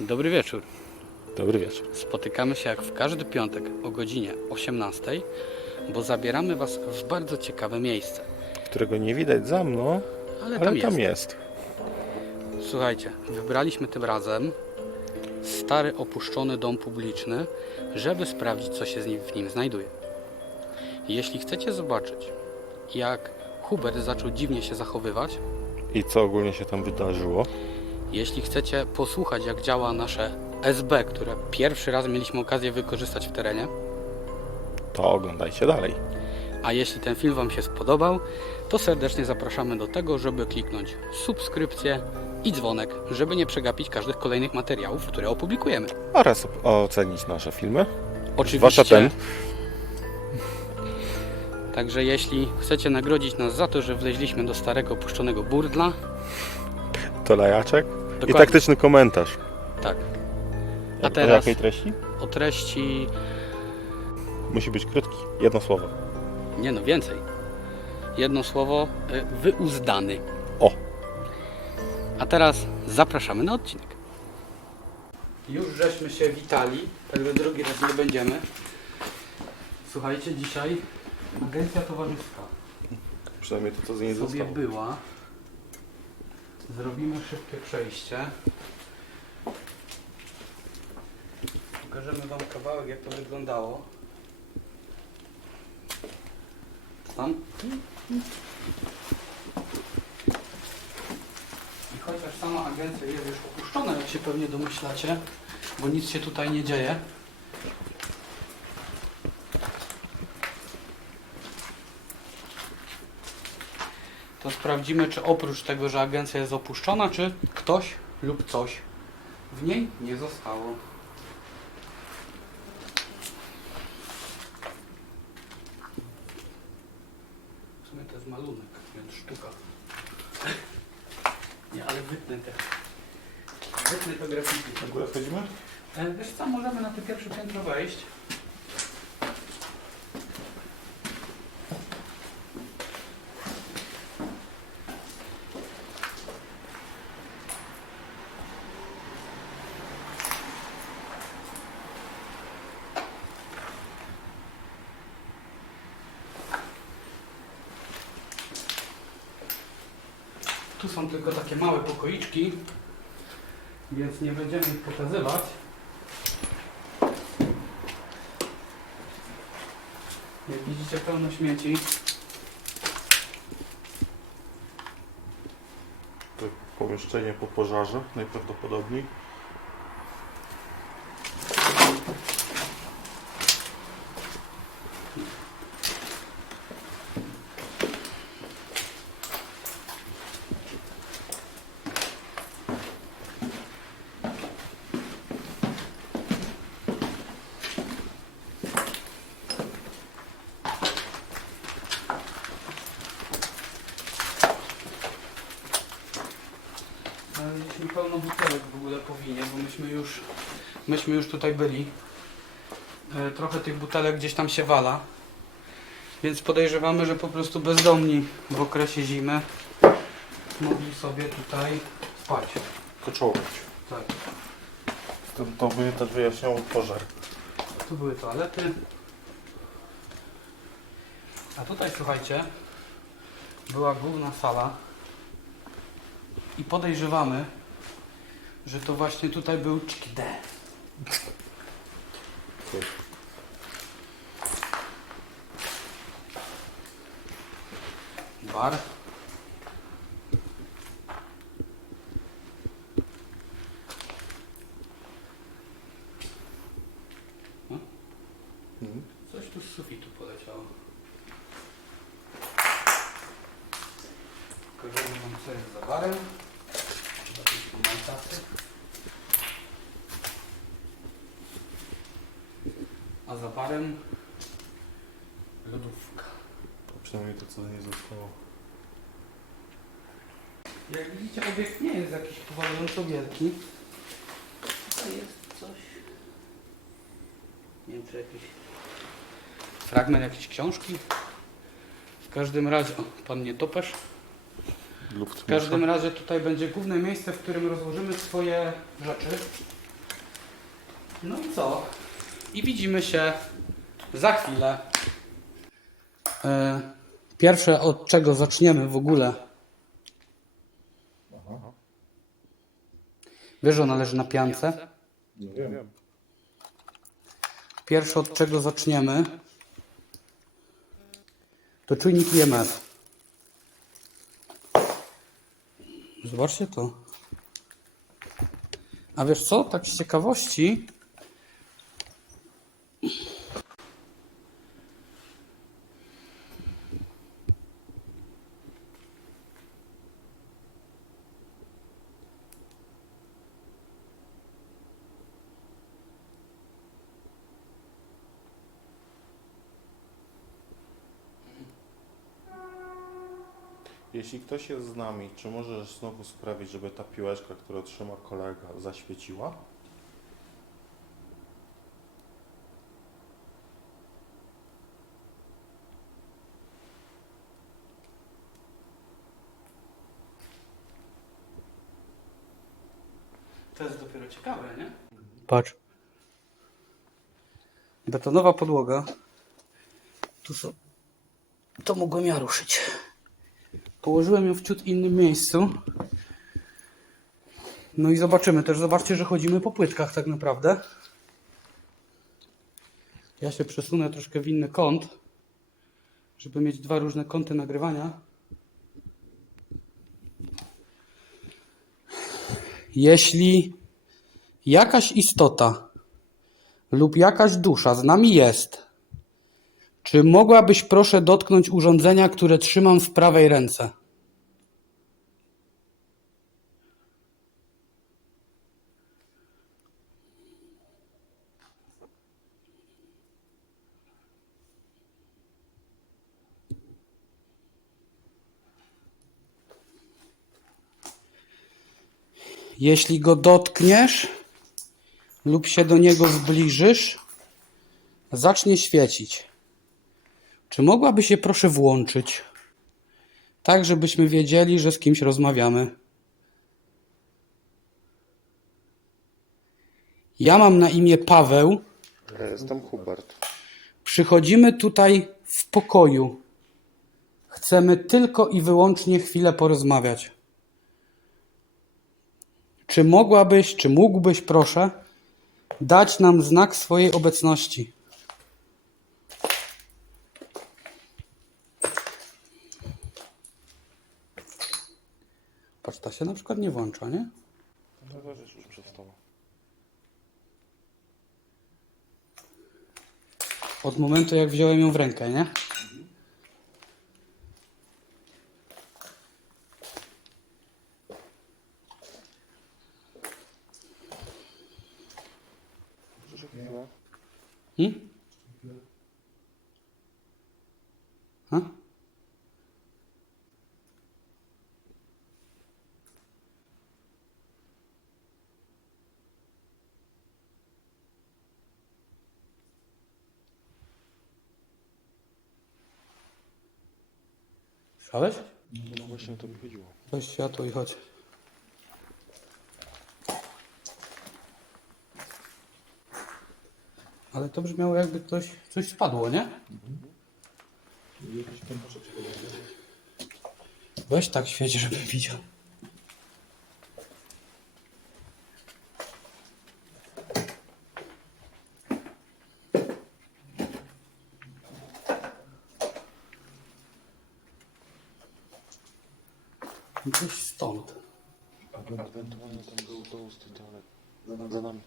Dobry wieczór. Dobry wieczór. Spotykamy się jak w każdy piątek o godzinie 18, bo zabieramy Was w bardzo ciekawe miejsce. Którego nie widać za mną, Ale ale tam tam jest. jest. Słuchajcie, wybraliśmy tym razem stary opuszczony dom publiczny, żeby sprawdzić, co się w nim znajduje. Jeśli chcecie zobaczyć, jak Hubert zaczął dziwnie się zachowywać, I co ogólnie się tam wydarzyło? jeśli chcecie posłuchać, jak działa nasze SB, które pierwszy raz mieliśmy okazję wykorzystać w terenie, To oglądajcie dalej. a jeśli ten film Wam się spodobał, to serdecznie zapraszamy do tego, żeby kliknąć subskrypcję i dzwonek, żeby nie przegapić każdych kolejnych materiałów, które opublikujemy. Oraz ocenić nasze filmy. Oczywiście. Zwłaszcza ten. Także jeśli chcecie nagrodzić nas za to, że wleźliśmy do starego opuszczonego burdla, To lajaczek. Dokładnie. I taktyczny komentarz. tak. O A teraz jakiej treści? o treści, Musi być krótki. Jedno słowo. nie no, więcej. Jedno słowo, wyuzdany. O! A teraz zapraszamy na odcinek. Już żeśmy się witali, także drugi raz nie będziemy. Słuchajcie, dzisiaj agencja towarzyska Przynajmniej to, co z niej sobie zostało. była. Zrobimy szybkie przejście. Pokażemy Wam kawałek, jak to wyglądało. Tam? I chociaż sama agencja jest już opuszczona, jak się pewnie domyślacie, bo nic się tutaj nie dzieje, to sprawdzimy, czy oprócz tego, że agencja jest opuszczona, czy ktoś lub coś w niej nie zostało. W sumie to jest malunek, więc sztuka. Nie, ale wytnę to graffiti. Na górę wchodzimy? Wiesz co, możemy na to pierwsze piętro wejść. Tu są tylko takie małe pokoiczki, więc nie będziemy ich pokazywać. Jak widzicie, pełno śmieci. To pomieszczenie po pożarze najprawdopodobniej. Znaleźliśmy pełno butelek w ogóle po winie, bo myśmy już tutaj byli. Trochę tych butelek gdzieś tam się wala. Więc podejrzewamy, że po prostu bezdomni w okresie zimy mogli sobie tutaj spać. Koczołać. Tak. To by też wyjaśniało pożar. Tu były toalety. A tutaj, słuchajcie, była główna sala. I podejrzewamy, że to właśnie tutaj był Czkide. Bar. No. Coś tu z sufitu poleciało. Pokażemy Wam, co jest za barem. Jakieś pomajtasy. A za barem lodówka. To przynajmniej to, co z niej zostało. Jak widzicie, obiekt nie jest jakiś powalająco wielki. Tutaj jest coś. Nie wiem, czy jakiś fragment jakiejś książki. W każdym razie, o, pan nietoperz. W każdym razie tutaj będzie główne miejsce, w którym rozłożymy swoje rzeczy. No i co? I widzimy się za chwilę. Pierwsze, od czego zaczniemy w ogóle. Wiesz, że ona leży na piance? Nie wiem. Pierwsze, od czego zaczniemy, to czujnik IMF. Zobaczcie to. A wiesz co? Tak z ciekawości. Jeśli ktoś jest z nami, czy możesz znowu sprawić, żeby ta piłeczka, którą trzyma kolega, zaświeciła? To jest dopiero ciekawe, nie? Patrz. Betonowa podłoga. Tu są... To mogłem ja ruszyć. Położyłem ją w ciut innym miejscu. No i zobaczymy też. Zobaczcie, że chodzimy po płytkach tak naprawdę. Ja się przesunę troszkę w inny kąt, żeby mieć dwa różne kąty nagrywania. Jeśli jakaś istota lub jakaś dusza z nami jest, czy mogłabyś proszę dotknąć urządzenia, które trzymam w prawej ręce? Jeśli go dotkniesz lub się do niego zbliżysz, zacznie świecić. Czy mogłaby się proszę włączyć? Tak, żebyśmy wiedzieli, że z kimś rozmawiamy. Ja mam na imię Paweł. Ja jestem Hubert. Przychodzimy tutaj w pokoju. Chcemy tylko i wyłącznie chwilę porozmawiać. Czy mogłabyś, czy mógłbyś, proszę, dać nam znak swojej obecności? Patrz, ta się na przykład nie włącza, nie? To też już przestało. Od momentu, jak wziąłem ją w rękę, nie? Hmm? A? Słyszałeś? No właśnie o to mi chodziło. Weź światło i chodź. Ale to brzmiało, jakby coś spadło, nie? Weź tak świeć, żebym widział. Gdzieś stąd. Ewentualnie tam był do ust toalet. Za nami.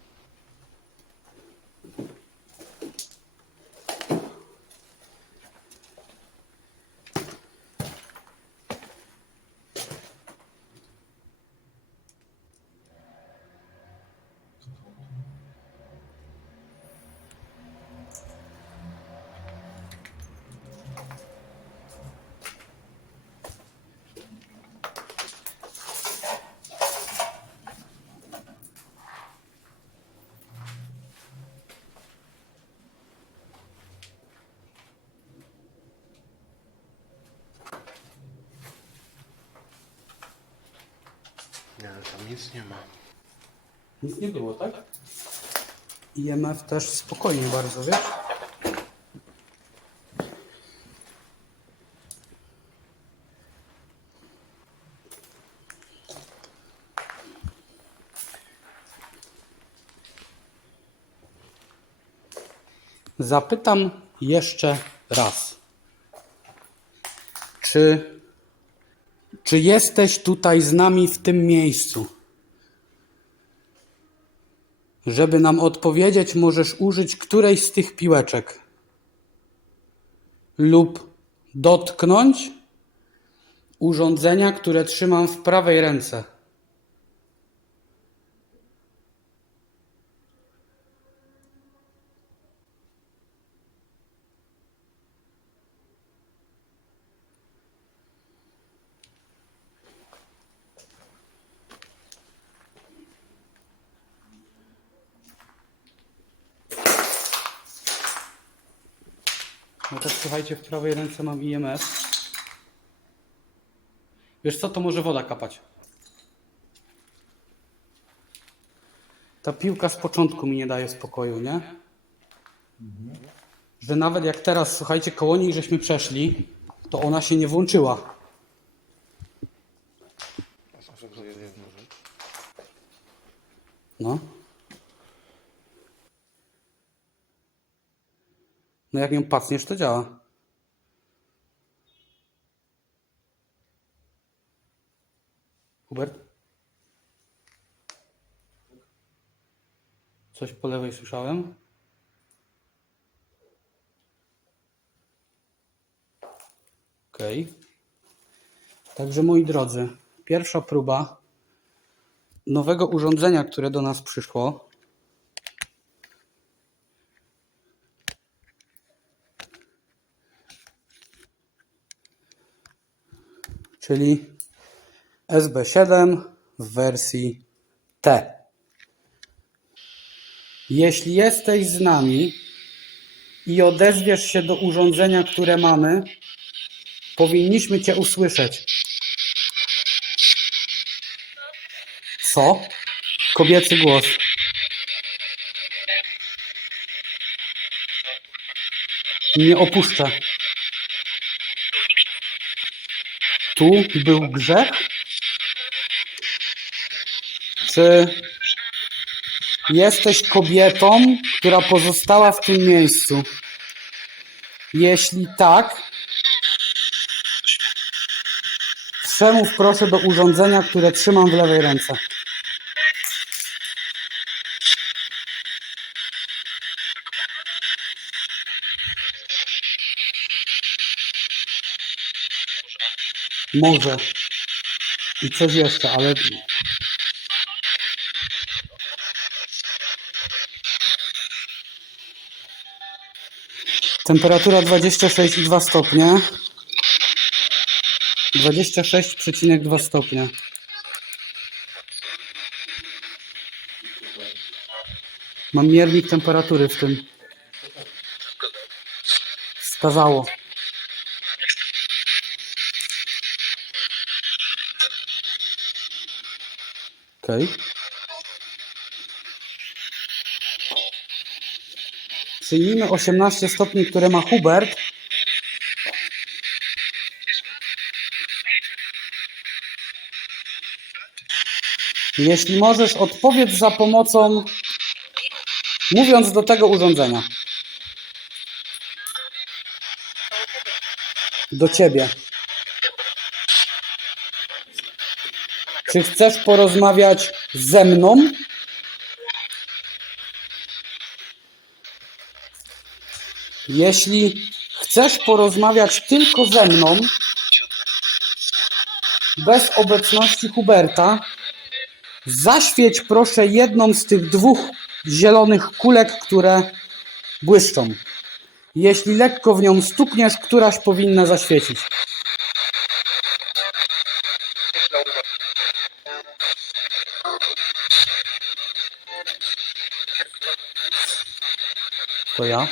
Nie, ale tam nic nie ma. Nic nie było, tak? IMF też spokojnie bardzo, wiesz? Zapytam jeszcze raz. Czy jesteś tutaj z nami w tym miejscu? Żeby nam odpowiedzieć, możesz użyć którejś z tych piłeczek lub dotknąć urządzenia, które trzymam w prawej ręce. No tak słuchajcie, w prawej ręce mam IMF. Wiesz co, to może woda kapać. Ta piłka z początku mi nie daje spokoju, nie? Że nawet jak teraz, słuchajcie, koło niej żeśmy przeszli, to ona się nie włączyła. No. No jak ją pacniesz, to działa. Hubert? Coś po lewej słyszałem? Okej. Także moi drodzy, pierwsza próba nowego urządzenia, które do nas przyszło. Czyli SB7 w wersji T. Jeśli jesteś z nami i odezwiesz się do urządzenia, które mamy, powinniśmy Cię usłyszeć. Co? Kobiecy głos. Nie opuszczę. Tu był grzech? Czy jesteś kobietą, która pozostała w tym miejscu? Jeśli tak, przemów proszę do urządzenia, które trzymam w lewej ręce. Może. I coś jeszcze, ale... Temperatura 26,2 stopnie. 26,2 stopnie. Mam miernik temperatury w tym. Wskazało. Okej. Przyjmijmy 18 stopni, które ma Hubert. Jeśli możesz, odpowiedz za pomocą, mówiąc do tego urządzenia. Do ciebie. Czy chcesz porozmawiać ze mną? Jeśli chcesz porozmawiać tylko ze mną, bez obecności Huberta, zaświeć proszę jedną z tych dwóch zielonych kulek, które błyszczą. Jeśli lekko w nią stukniesz, któraś powinna zaświecić. To ja.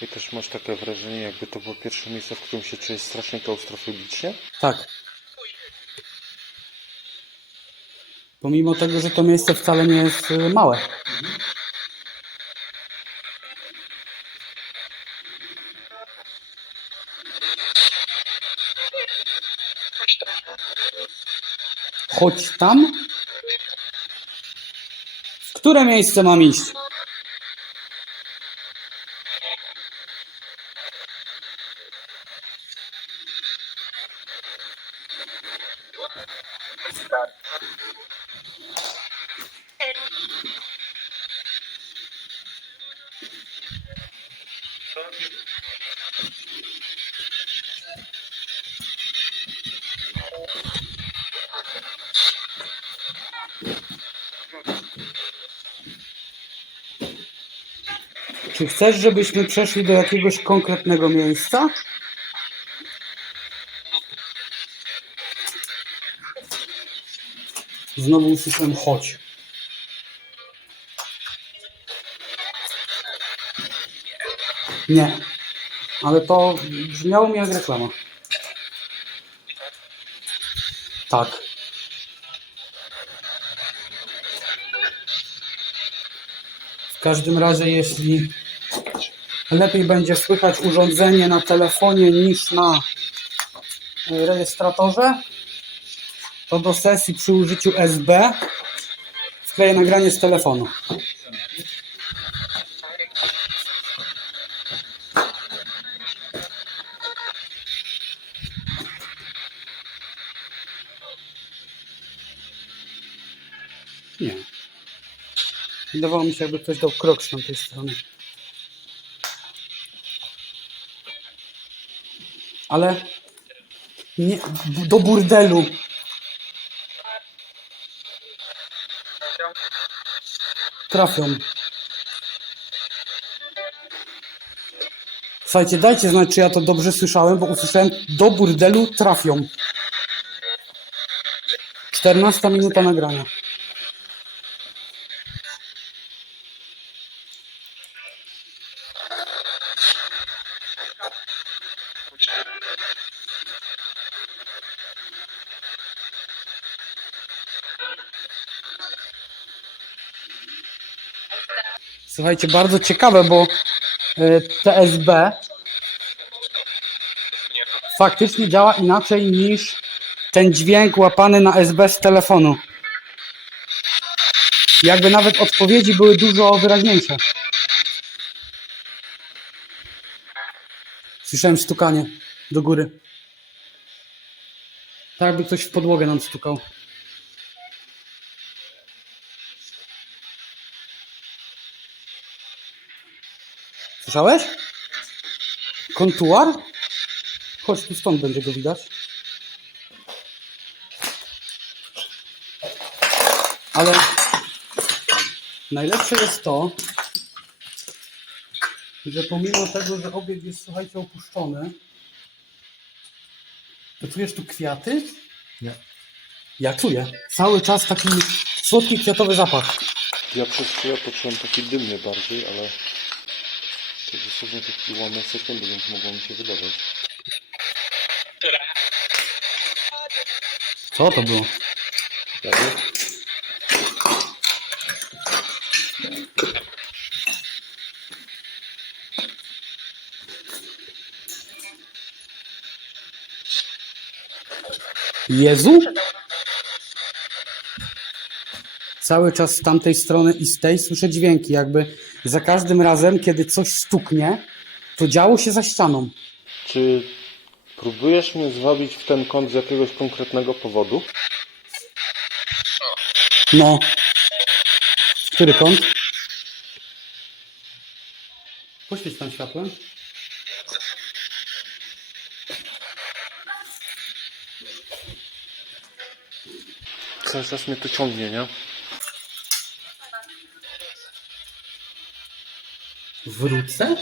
I też Czy masz takie wrażenie, jakby to było pierwsze miejsce, w którym się czujesz strasznie klaustrofobicznie? Tak. Pomimo tego, że to miejsce wcale nie jest małe. Chodź tam. W które miejsce mam iść? Czy chcesz, żebyśmy przeszli do jakiegoś konkretnego miejsca? Znowu usłyszałem chodź. Nie. Ale to brzmiało mi jak reklama. Tak. W każdym razie, jeśli lepiej będzie słychać urządzenie na telefonie niż na rejestratorze, to do sesji przy użyciu SB wkleję nagranie z telefonu. Nie. Wydawało mi się, jakby ktoś dał krok z tamtej strony. Ale nie, do burdelu. Trafią. Słuchajcie, dajcie znać, czy ja to dobrze słyszałem, bo usłyszałem do burdelu trafią. 14 minuta nagrania. Słuchajcie, bardzo ciekawe, bo TSB faktycznie działa inaczej niż ten dźwięk łapany na SB z telefonu. Jakby nawet odpowiedzi były dużo wyraźniejsze. Słyszałem stukanie do góry. Tak jakby ktoś w podłogę nam stukał. Słyszałeś? Kontuar? Chodź, tu stąd będzie go widać. Ale najlepsze jest to, że pomimo tego, że obiekt jest, słuchajcie, opuszczony, to czujesz tu kwiaty? Nie. Ja czuję. Cały czas taki słodki, kwiatowy zapach. Ja przez chwilę poczułem taki dymny bardziej, ale to dosłownie taki ułamek sekundy, więc mogło mi się wydawać. Co to było? Dalej? Jezu? Cały czas z tamtej strony i z tej słyszę dźwięki, jakby za każdym razem, kiedy coś stuknie, to działo się za ścianą. Czy próbujesz mnie zwabić w ten kąt z jakiegoś konkretnego powodu? No. Który kąt? Poświeć tam światłem. Cały czas mnie tu ciągnie, nie? Wrócę?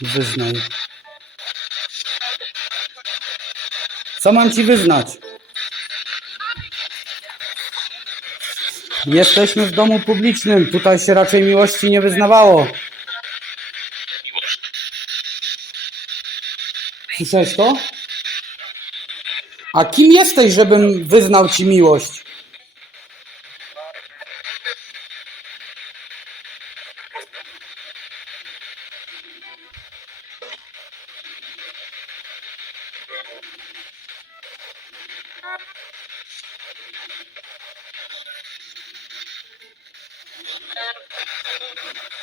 Wyznaj. Co mam ci wyznać? Jesteśmy w domu publicznym. Tutaj się raczej miłości nie wyznawało. Słyszałeś to? A kim jesteś, żebym wyznał ci miłość?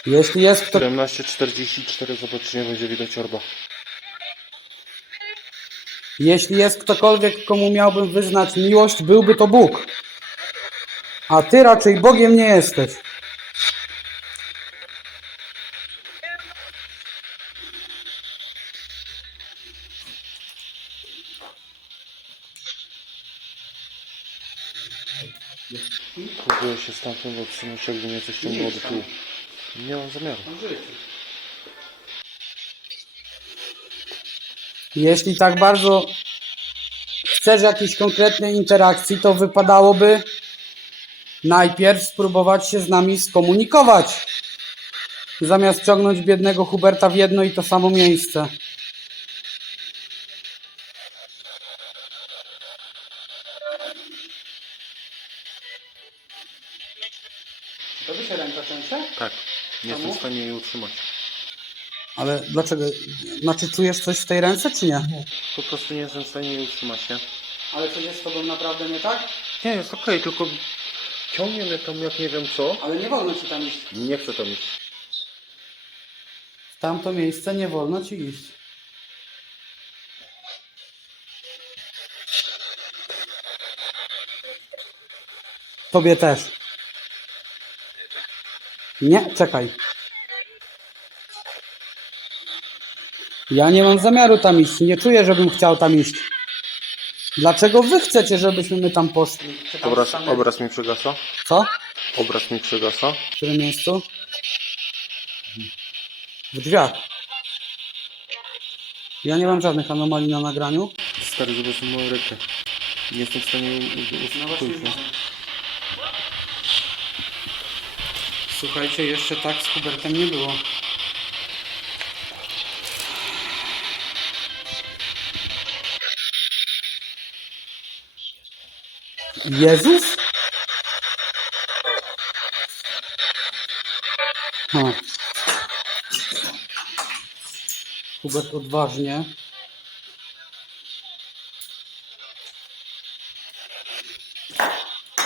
Jeśli jest kto... 17:44, zobacz, czy nie będzie widać orba. Jeśli jest ktokolwiek, komu miałbym wyznać miłość, byłby to Bóg. A ty raczej Bogiem nie jesteś. Próbuję się stamtąd odsunąć, jakby mnie coś ciągnęło do tyłu. Nie mam zamiaru. Jeśli tak bardzo chcesz jakiejś konkretnej interakcji, to wypadałoby najpierw spróbować się z nami skomunikować. Zamiast ciągnąć biednego Huberta w jedno i to samo miejsce. Tobie się ręka trzęsie? Tak, nie jestem w stanie jej utrzymać. Ale dlaczego? Znaczy czujesz coś w tej ręce, czy nie? Po prostu nie jestem w stanie jej utrzymać, nie? Ale coś jest z tobą naprawdę nie tak? Nie, jest okej, tylko ciągnie mnie tam jak nie wiem co. Ale nie wolno ci tam iść. Nie chcę tam iść. W tamto miejsce nie wolno ci iść. Tobie też. Nie, czekaj. Ja nie mam zamiaru tam iść. Nie czuję, żebym chciał tam iść. Dlaczego wy chcecie, żebyśmy my tam poszli? Czy tam stanęli? Obraz mi przygasa. Co? Obraz mi przygasa. W którym miejscu? W drzwiach. Ja nie mam żadnych anomalii na nagraniu. Stary, zobacz moją rękę. Nie jestem w stanie uspokoić. No. Słuchajcie, jeszcze tak z Hubertem nie było. Jezus? Hubert odważnie.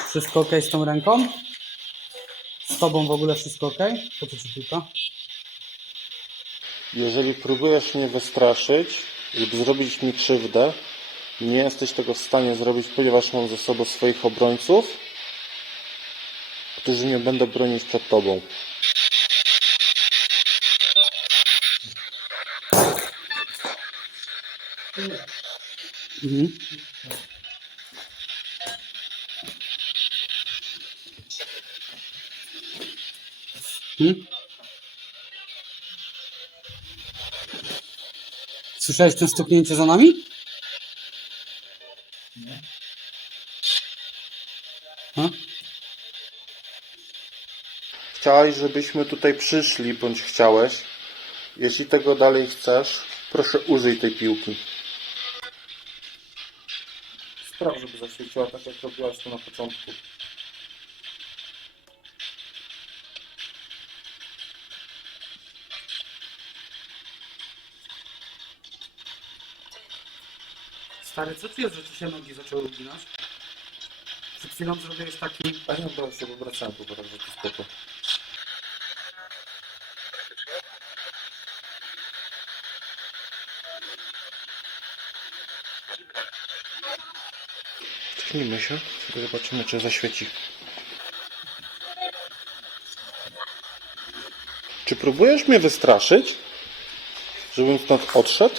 Wszystko ok z tą ręką? Z tobą w ogóle wszystko ok? Po co ci piłka? Jeżeli próbujesz mnie wystraszyć lub zrobić mi krzywdę, nie jesteś tego w stanie zrobić, ponieważ mam ze sobą swoich obrońców, którzy mnie będą bronić przed tobą. Mhm. Słyszałeś ten stuknięcie za nami? Nie. Chciałeś, żebyśmy tutaj przyszli, bądź chciałeś. Jeśli tego dalej chcesz, proszę użyj tej piłki. Spraw, żeby zaświeciła tak, jak robiłaś to na początku. Stary, co tu jest, że ci się nogi zaczęły uginać? Przed chwilą zrobiłeś taki... A nie, bo się wywracałem po prostu, że to spoko. Cofnijmy się, tylko zobaczymy, czy zaświeci. Czy próbujesz mnie wystraszyć, żebym stąd odszedł?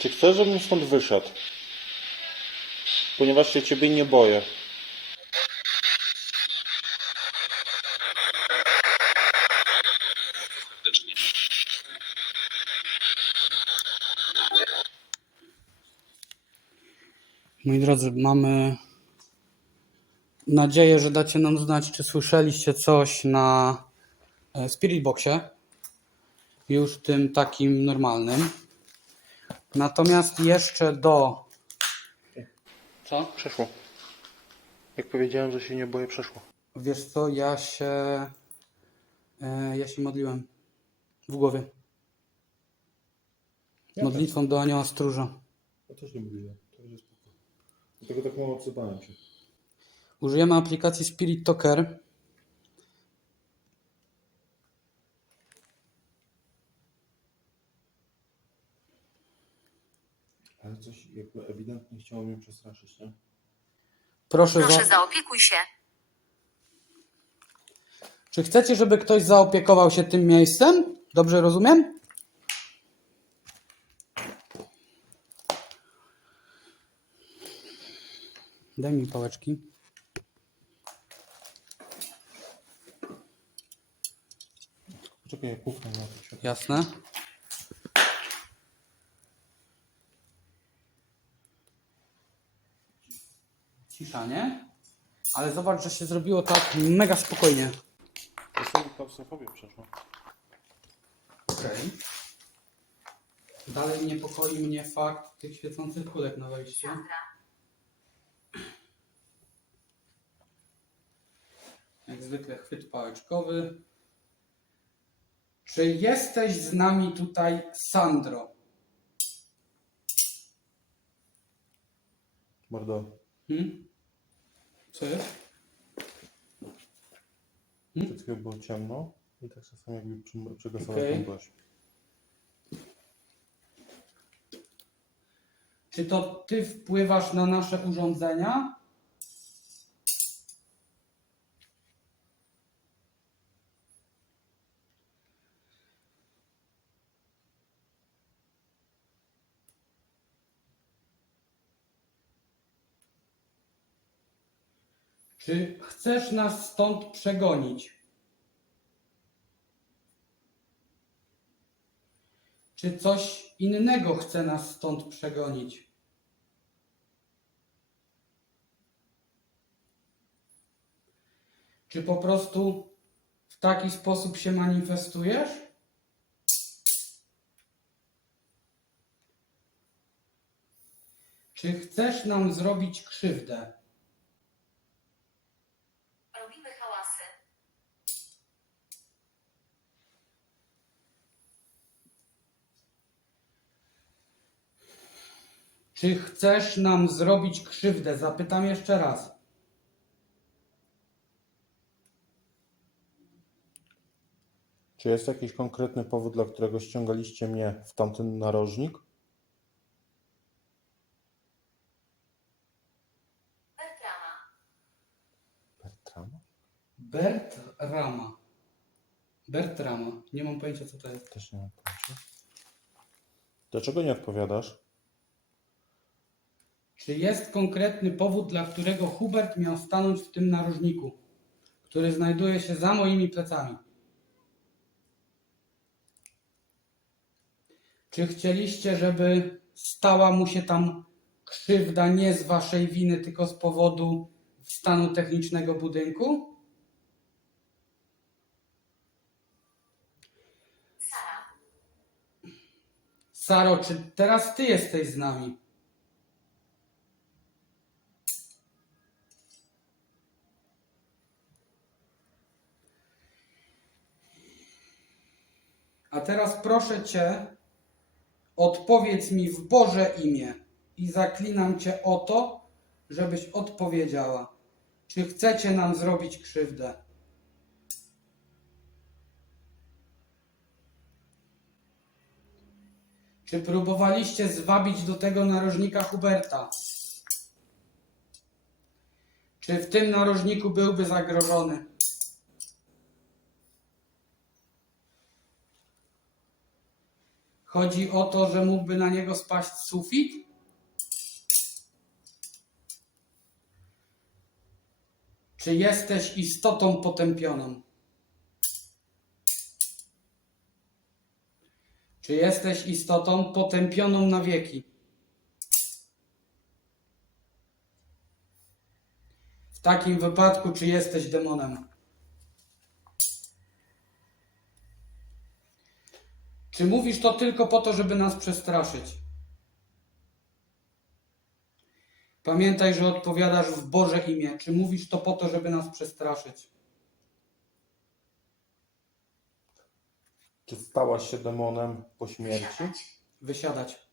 Czy chcesz, żebym stąd wyszedł? Ponieważ się ciebie nie boję. Moi drodzy, mamy nadzieję, że dacie nam znać, czy słyszeliście coś na Spirit Boxie, już tym takim normalnym. Natomiast jeszcze do... Co? Przeszło. Jak powiedziałem, że się nie boję, przeszło. Wiesz co, ja się modliłem w głowie. Modlitwą do anioła stróża. Ja też nie mówiłem. To jest spoko. Dlatego tak mało odzywałem się. Użyjemy aplikacji Spirit Talker. Ale coś jakby ewidentnie chciało mnie przestraszyć, nie? Proszę zaopiekuj się. Czy chcecie, żeby ktoś zaopiekował się tym miejscem? Dobrze rozumiem? Daj mi pałeczki. Poczekaj, ja kuchnę na to. Jasne. Cisza, nie? Ale zobacz, że się zrobiło tak mega spokojnie. Czasami klaustrofobię przeszło. Okej. Dalej niepokoi mnie fakt tych świecących kulek na wejściu. Jak zwykle chwyt pałeczkowy. Czy jesteś z nami tutaj, Sandro? Mordo. Co jest? Przed chwilą było ciemno i tak czasami jakby przygasała Okej. ten deszcz. Czy to ty wpływasz na nasze urządzenia? Czy chcesz nas stąd przegonić? Czy coś innego chce nas stąd przegonić? Czy po prostu w taki sposób się manifestujesz? Czy chcesz nam zrobić krzywdę? Robimy hałasy. Czy chcesz nam zrobić krzywdę? Zapytam jeszcze raz. Czy jest jakiś konkretny powód, dla którego ściągaliście mnie w tamten narożnik? Bertrama. Bertrama? Bertrama. Nie mam pojęcia, co to jest. Też nie mam pojęcia. Dlaczego nie odpowiadasz? Czy jest konkretny powód, dla którego Hubert miał stanąć w tym narożniku, który znajduje się za moimi plecami? Czy chcieliście, żeby stała mu się tam krzywda nie z waszej winy, tylko z powodu stanu technicznego budynku? Sara. Saro, czy teraz ty jesteś z nami? A teraz proszę cię, odpowiedz mi w Boże imię i zaklinam cię o to, żebyś odpowiedziała. Czy chcecie nam zrobić krzywdę? Czy próbowaliście zwabić do tego narożnika Huberta? Czy w tym narożniku byłby zagrożony? Chodzi o to, że mógłby na niego spaść sufit? Czy jesteś istotą potępioną? Czy jesteś istotą potępioną na wieki? takim wypadku, czy jesteś demonem? Czy mówisz to tylko po to, żeby nas przestraszyć? Pamiętaj, że odpowiadasz w Boże imię. Czy mówisz to po to, żeby nas przestraszyć? Czy stałaś się demonem po śmierci? Wysiadać. Wysiadać.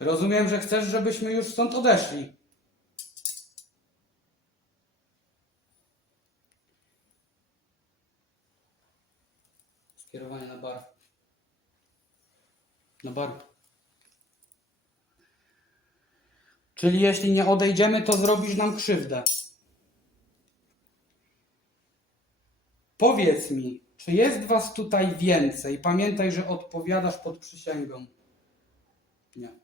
Rozumiem, że chcesz, żebyśmy już stąd odeszli. Skierowanie na bar. Na bar. Czyli jeśli nie odejdziemy, to zrobisz nam krzywdę. Powiedz mi, czy jest was tutaj więcej? Pamiętaj, że odpowiadasz pod przysięgą. Nie.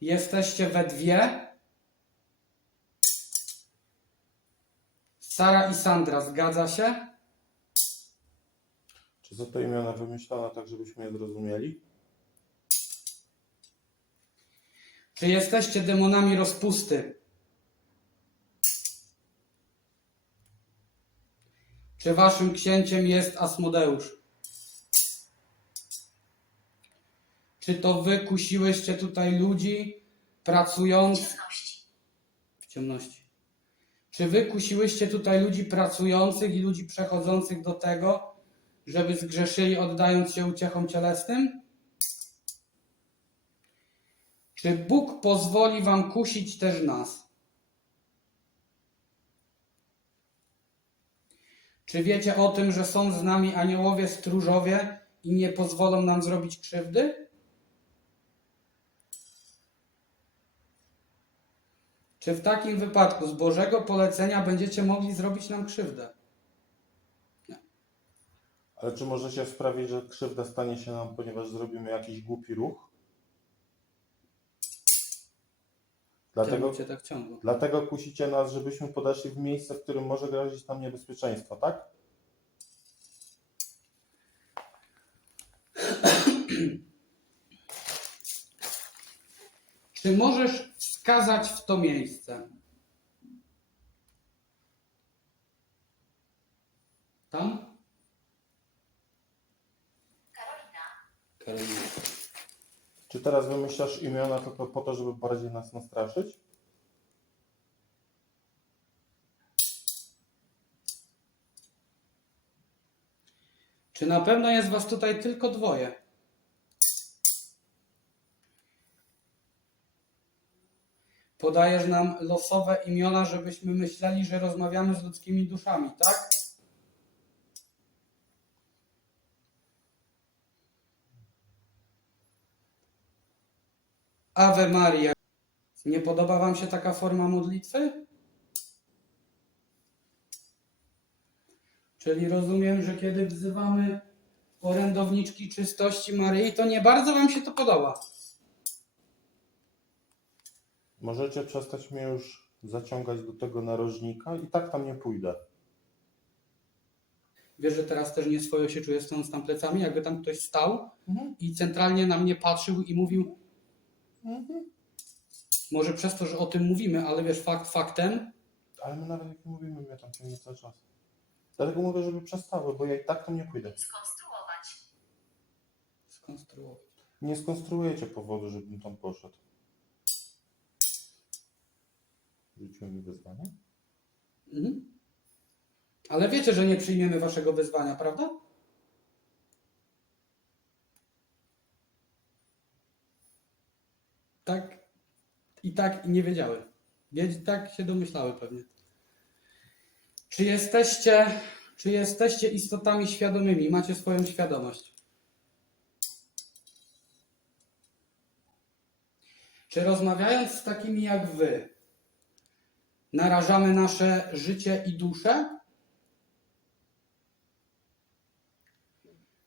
Jesteście we dwie? Sara i Sandra, zgadza się? Czy są to imiona wymyślone tak, żebyśmy je zrozumieli? Czy jesteście demonami rozpusty? Czy waszym księciem jest Asmodeusz? Czy to wy kusiłyście tutaj ludzi pracując Ciemności. w ciemności? Czy wy kusiłyście tutaj ludzi pracujących i ludzi przechodzących do tego, żeby zgrzeszyli, oddając się uciechom cielesnym? Czy Bóg pozwoli wam kusić też nas? Czy wiecie o tym, że są z nami aniołowie stróżowie i nie pozwolą nam zrobić krzywdy? Czy w takim wypadku z Bożego polecenia będziecie mogli zrobić nam krzywdę? Ale czy możecie sprawić, że krzywda stanie się nam, ponieważ zrobimy jakiś głupi ruch? Czemu cię tak ciągło? Dlatego kusicie nas, żebyśmy podeszli w miejsce, w którym może grozić nam niebezpieczeństwo, tak? Czy możesz wskazać w to miejsce? Tam? Karolina. Karolina. Czy teraz wymyślasz imiona tylko po to, żeby bardziej nas nastraszyć? Czy na pewno jest was tutaj tylko dwoje? Podajesz nam losowe imiona, żebyśmy myśleli, że rozmawiamy z ludzkimi duszami, tak? Ave Maria. Nie podoba wam się taka forma modlitwy? Czyli rozumiem, że kiedy wzywamy orędowniczki czystości Maryi, to nie bardzo wam się to podoba. Możecie przestać mnie już zaciągać do tego narożnika i tak tam nie pójdę. Wiesz, że teraz też nieswojo się czuję stojąc tam plecami, jakby tam ktoś stał i centralnie na mnie patrzył i mówił, może przez to, że o tym mówimy, ale wiesz, faktem, Ale my nawet jak nie mówimy, mnie tam ciągnie cały czas. Dlatego mówię, żeby przestały, bo ja i tak tam nie pójdę. Skonstruować. skonstruować. Nie skonstruujecie powodu, żebym tam poszedł. Rzuciłem mi wyzwanie? Mhm. Ale wiecie, że nie przyjmiemy waszego wyzwania, prawda? Tak i nie wiedziały. Tak się domyślały pewnie. Czy jesteście istotami świadomymi? Macie swoją świadomość? Czy rozmawiając z takimi jak wy, narażamy nasze życie i duszę?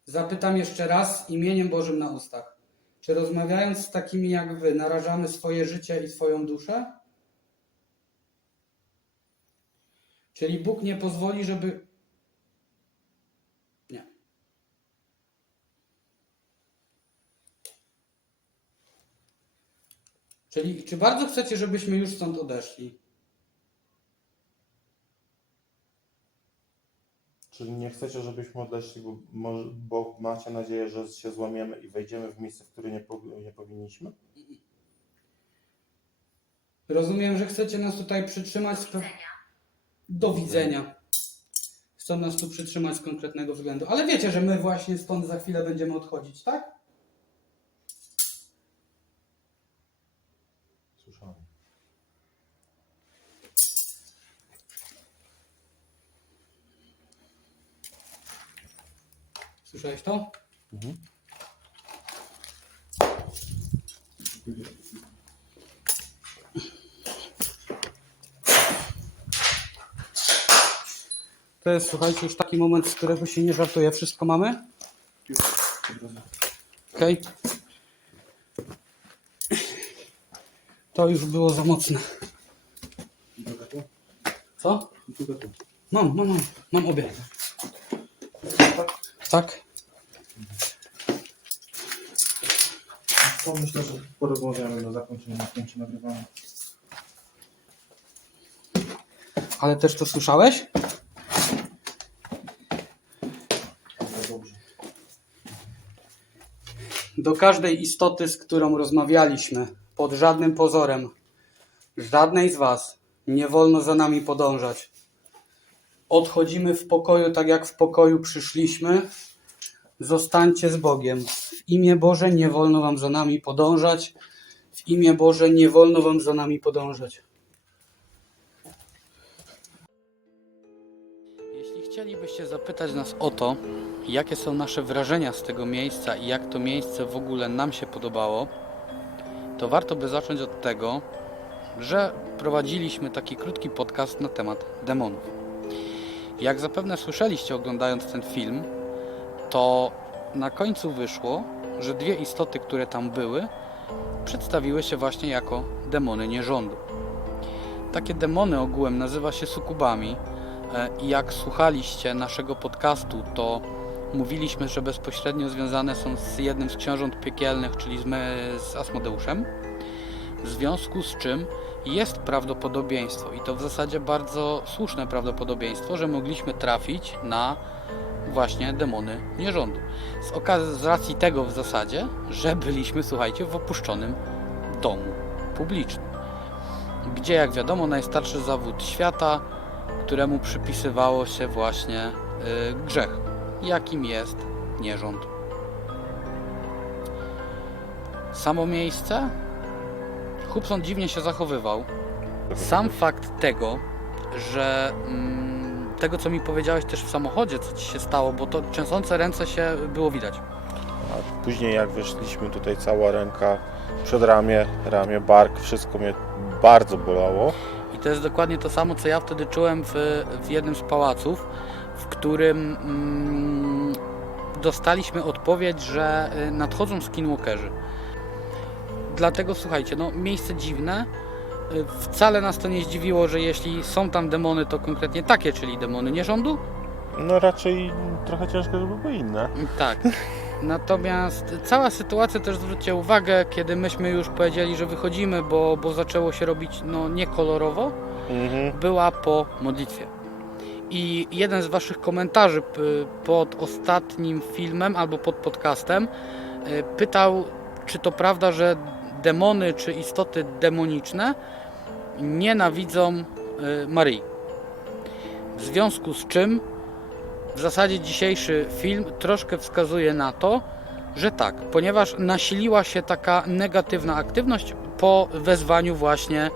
Zapytam jeszcze raz imieniem Bożym na ustach. Czy rozmawiając z takimi jak wy, narażamy swoje życie i swoją duszę? Czyli Bóg nie pozwoli, żeby... Nie. Czyli czy bardzo chcecie, żebyśmy już stąd odeszli? Czyli nie chcecie, żebyśmy odeszli, bo macie nadzieję, że się złamiemy i wejdziemy w miejsce, w które nie powinniśmy? Rozumiem, że chcecie nas tutaj przytrzymać Do widzenia. do widzenia. Chcą nas tu przytrzymać z konkretnego względu. Ale wiecie, że my właśnie stąd za chwilę będziemy odchodzić, tak? Słyszałem. Słyszałeś to? Mhm. To jest, słuchajcie, już taki moment, z którego się nie żartuje. Wszystko mamy? Okej. To już było za mocne. Co? Mam obie. Tak? To myślę, że porozmawiamy na zakończenie nagrywania. Ale też to słyszałeś? Dobrze. Do każdej istoty, z którą rozmawialiśmy, pod żadnym pozorem, żadnej z was nie wolno za nami podążać. Odchodzimy w pokoju, tak jak w pokoju przyszliśmy. Zostańcie z Bogiem. W imię Boże nie wolno wam za nami podążać. W imię Boże nie wolno wam za nami podążać. Jeśli chcielibyście zapytać nas o to, jakie są nasze wrażenia z tego miejsca i jak to miejsce w ogóle nam się podobało, to warto by zacząć od tego, że prowadziliśmy taki krótki podcast na temat demonów. Jak zapewne słyszeliście oglądając ten film, to na końcu wyszło, że dwie istoty, które tam były, przedstawiły się właśnie jako demony nierządu. Takie demony ogółem nazywa się sukubami i jak słuchaliście naszego podcastu, to mówiliśmy, że bezpośrednio związane są z jednym z książąt piekielnych, czyli z Asmodeuszem, w związku z czym jest prawdopodobieństwo i to w zasadzie bardzo słuszne prawdopodobieństwo, że mogliśmy trafić na właśnie demony nierządu. Z racji tego w zasadzie, że byliśmy, słuchajcie, w opuszczonym domu publicznym, gdzie jak wiadomo najstarszy zawód świata, któremu przypisywało się właśnie grzech, jakim jest nierząd. Samo miejsce? Hubson dziwnie się zachowywał. Sam fakt tego, że tego co mi powiedziałeś też w samochodzie, co ci się stało, bo to trzęsące ręce się było widać. A później jak wyszliśmy tutaj, cała ręka, przedramię, ramię, bark, wszystko mnie bardzo bolało. I to jest dokładnie to samo, co ja wtedy czułem w jednym z pałaców, w którym dostaliśmy odpowiedź, że nadchodzą skinwalkerzy. Dlatego słuchajcie, no miejsce dziwne. Wcale nas to nie zdziwiło, że jeśli są tam demony, to konkretnie takie, czyli demony nierządu. No raczej trochę ciężko, żeby były inne. Tak. Natomiast cała sytuacja, też zwróćcie uwagę, kiedy myśmy już powiedzieli, że wychodzimy, bo zaczęło się robić no niekolorowo, była po modlitwie. I jeden z waszych komentarzy pod ostatnim filmem albo pod podcastem pytał, czy to prawda, że demony czy istoty demoniczne nienawidzą Maryi. W związku z czym w zasadzie dzisiejszy film troszkę wskazuje na to, że tak, ponieważ nasiliła się taka negatywna aktywność po wezwaniu właśnie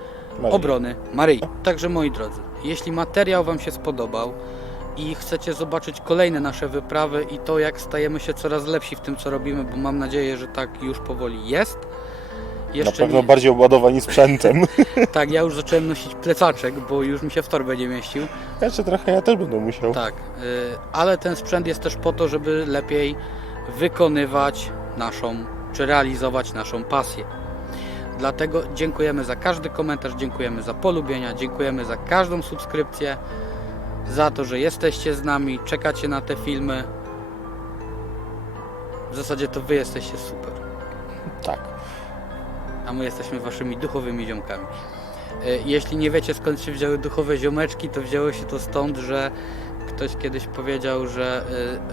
obrony Maryi. Także moi drodzy, jeśli materiał wam się spodobał i chcecie zobaczyć kolejne nasze wyprawy i to, jak stajemy się coraz lepsi w tym, co robimy, bo mam nadzieję, że tak już powoli jest. Na pewno bardziej obładowani sprzętem. Tak, ja już zacząłem nosić plecaczek, bo już mi się w torbę nie mieścił. Jeszcze trochę ja też będę musiał. Tak, ale ten sprzęt jest też po to, żeby lepiej wykonywać naszą, czy realizować naszą pasję. Dlatego dziękujemy za każdy komentarz, dziękujemy za polubienia, dziękujemy za każdą subskrypcję, za to, że jesteście z nami, czekacie na te filmy. W zasadzie to wy jesteście super. Tak. a my jesteśmy waszymi duchowymi ziomkami. Jeśli nie wiecie, skąd się wzięły duchowe ziomeczki, to wzięło się to stąd, że ktoś kiedyś powiedział, że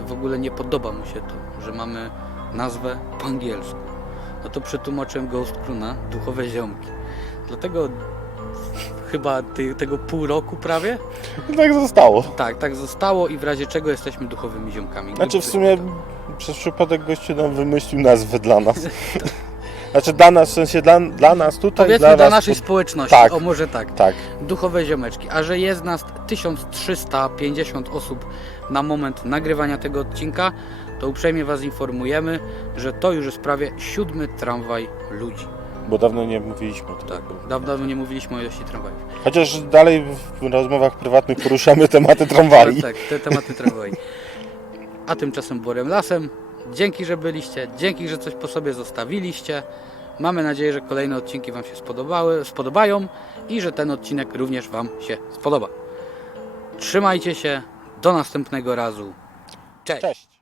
w ogóle nie podoba mu się to, że mamy nazwę po angielsku. No to przetłumaczyłem Ghost Crew na duchowe ziomki. Dlatego chyba tego pół roku prawie. Tak zostało. Tak zostało i w razie czego jesteśmy duchowymi ziomkami. Znaczy w sumie przez przypadek gościu nam wymyślił nazwę dla nas. Znaczy dla nas, w sensie dla nas tutaj, Powiedzmy dla was naszej społeczności, tak. o może tak. Tak. Duchowe ziomeczki, a że jest nas 1350 osób na moment nagrywania tego odcinka, to uprzejmie was informujemy, że to już jest prawie 7. tramwaj ludzi. Bo dawno nie mówiliśmy o tym. Tak, dawno nie mówiliśmy o ilości tramwajów. Chociaż dalej w rozmowach prywatnych poruszamy tematy tramwaj. Tak, te tematy tramwaj. A tymczasem Borem Lasem, dzięki, że byliście, dzięki, że coś po sobie zostawiliście. Mamy nadzieję, że kolejne odcinki wam się spodobają i że ten odcinek również wam się spodoba. Trzymajcie się, do następnego razu. Cześć! Cześć.